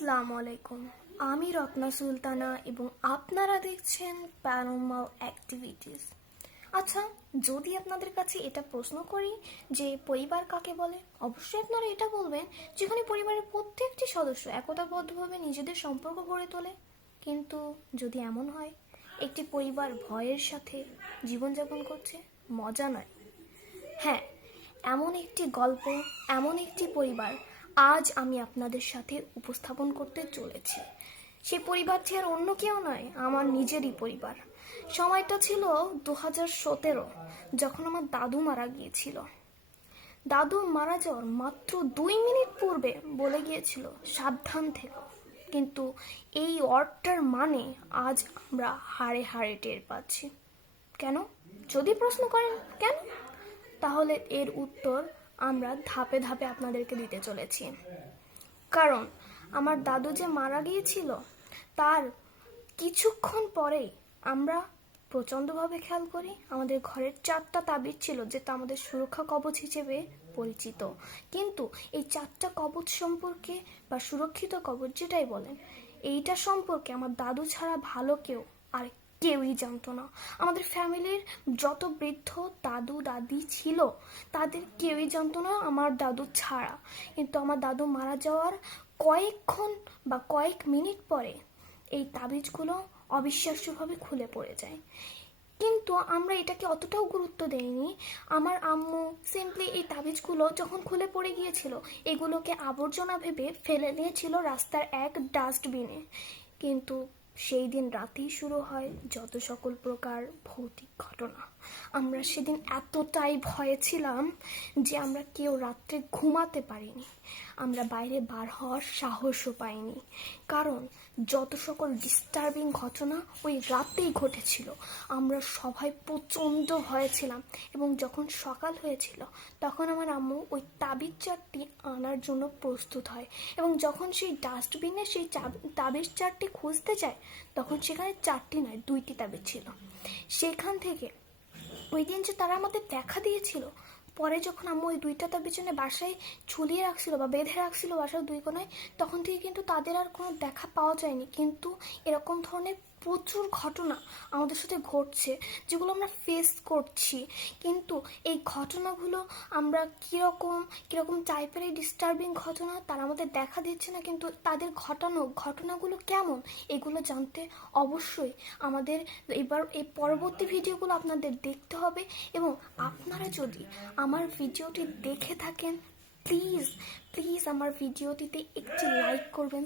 আসসালামু আলাইকুম। আমি রত্না সুলতানা এবং আপনারা দেখছেন প্যারানর্মাল অ্যাক্টিভিটিস। আচ্ছা যদি আপনাদের কাছে এটা প্রশ্ন করি যে পরিবার কাকে বলে, অবশ্যই আপনারা এটা বলবেন যেখানে পরিবারের প্রত্যেকটি সদস্য একতাবদ্ধভাবে নিজেদের সম্পর্ক গড়ে তোলে। কিন্তু যদি এমন হয়, একটি পরিবার ভয়ের সাথে জীবনযাপন করছে, মজা নয়। হ্যাঁ এমন একটি গল্প, এমন একটি পরিবার আজ আমি আপনাদের সাথে উপস্থাপন করতে চলেছি। সেই পরিবারটি আর অন্য কেউ নয়, আমার নিজেরই পরিবার। সময়টা ছিল দু হাজার সতেরো, যখন আমার দাদু মারা গিয়েছিল। দাদু মারা যাওয়ার মাত্র দুই মিনিট পূর্বে বলে গিয়েছিল, সাবধান থেকো। কিন্তু এই অর্ডটার মানে আজ আমরা হাড়ে হাড়ে টের পাচ্ছি। কেন? যদি প্রশ্ন করেন, কেন? তাহলে এর উত্তর আমরা ধাপে ধাপে আপনাদেরকে দিতে চলেছি। কারণ, আমার দাদু যে মারা গিয়েছিল, তার কিছুক্ষণ পরেই আমরা প্রচণ্ডভাবে খেয়াল করি, আমাদের ঘরের চারটা তাবিজ ছিল, যেটা আমাদের সুরক্ষা কবচ হিসেবে পরিচিত। কিন্তু এই চারটা কবচ সম্পর্কে বা সুরক্ষিত কবচ যেটাই বলেন, এইটা সম্পর্কে আমার দাদু ছাড়া ভালো কেউ আর কেউই জানতো না। আমাদের ফ্যামিলির যত বৃদ্ধ দাদু, দাদি ছিল, তাদের কেউই জানতো না আমার দাদু ছাড়া। কিন্তু আমার দাদু মারা যাওয়ার কয়েকক্ষণ বা কয়েক মিনিট পরে এই তাবিজগুলো অবিশ্বাস্যভাবে খুলে পড়ে যায়। কিন্তু আমরা এটাকে অতটাও গুরুত্ব দেইনি। আমার আম্মু সিম্পলি এই তাবিজগুলো যখন খুলে পড়ে গিয়েছিল, এগুলোকে আবর্জনা ভেবে ফেলে নিয়েছিল রাস্তার এক ডাস্টবিনে। কিন্তু সেই দিন রাতেই শুরু হয় যত সকল প্রকার ভৌতিক ঘটনা। আমরা সেদিন এতটাই ভয়ে ছিলাম যে আমরা কেউ রাত্রে ঘুমাতে পারিনি। আমরা বাইরে বার হওয়ার সাহসও পাইনি। কারণ যত সকল ডিস্টার্বিং ঘটনা ওই রাতেই ঘটেছিল, আমরা সবাই প্রচণ্ড হয়েছিলাম এবং যখন সকাল হয়েছিল, তখন আমার আম্মু ওই তাবিজ চারটি আনার জন্য প্রস্তুত হয় এবং যখন সেই ডাস্টবিনে সেই তাবিজ চারটি খুঁজতে যায় তখন সেখানে চারটি নয় দুইটি তাবিজ ছিল। সেখান থেকে ওই দিন যে তারা আমাদের দেখা দিয়েছিল, পরে যখন আম্মু ওই দুইটা তার পিছনে বাসায় ঝুলিয়ে রাখছিল বা বেঁধে রাখছিল বাসার দুই কোনায় তখন থেকে কিন্তু তাদের আর কোনো দেখা পাওয়া যায়নি। কিন্তু এরকম ধরনের প্রচুর ঘটনা আমাদের সাথে ঘটছে, যেগুলো আমরা ফেস করছি। কিন্তু এই ঘটনাগুলো আমরা কীরকম কীরকম টাইপের এই ডিস্টার্বিং ঘটনা তারা আমাদের দেখা দিচ্ছে না, কিন্তু তাদের ঘটানো ঘটনাগুলো কেমন, এগুলো জানতে অবশ্যই আমাদের এবার এই পরবর্তী ভিডিওগুলো আপনাদের দেখতে হবে। এবং আপনারা যদি আমার ভিডিওটি দেখে থাকেন প্লিজ প্লিজ আমার ভিডিওটিতে একটি লাইক করবেন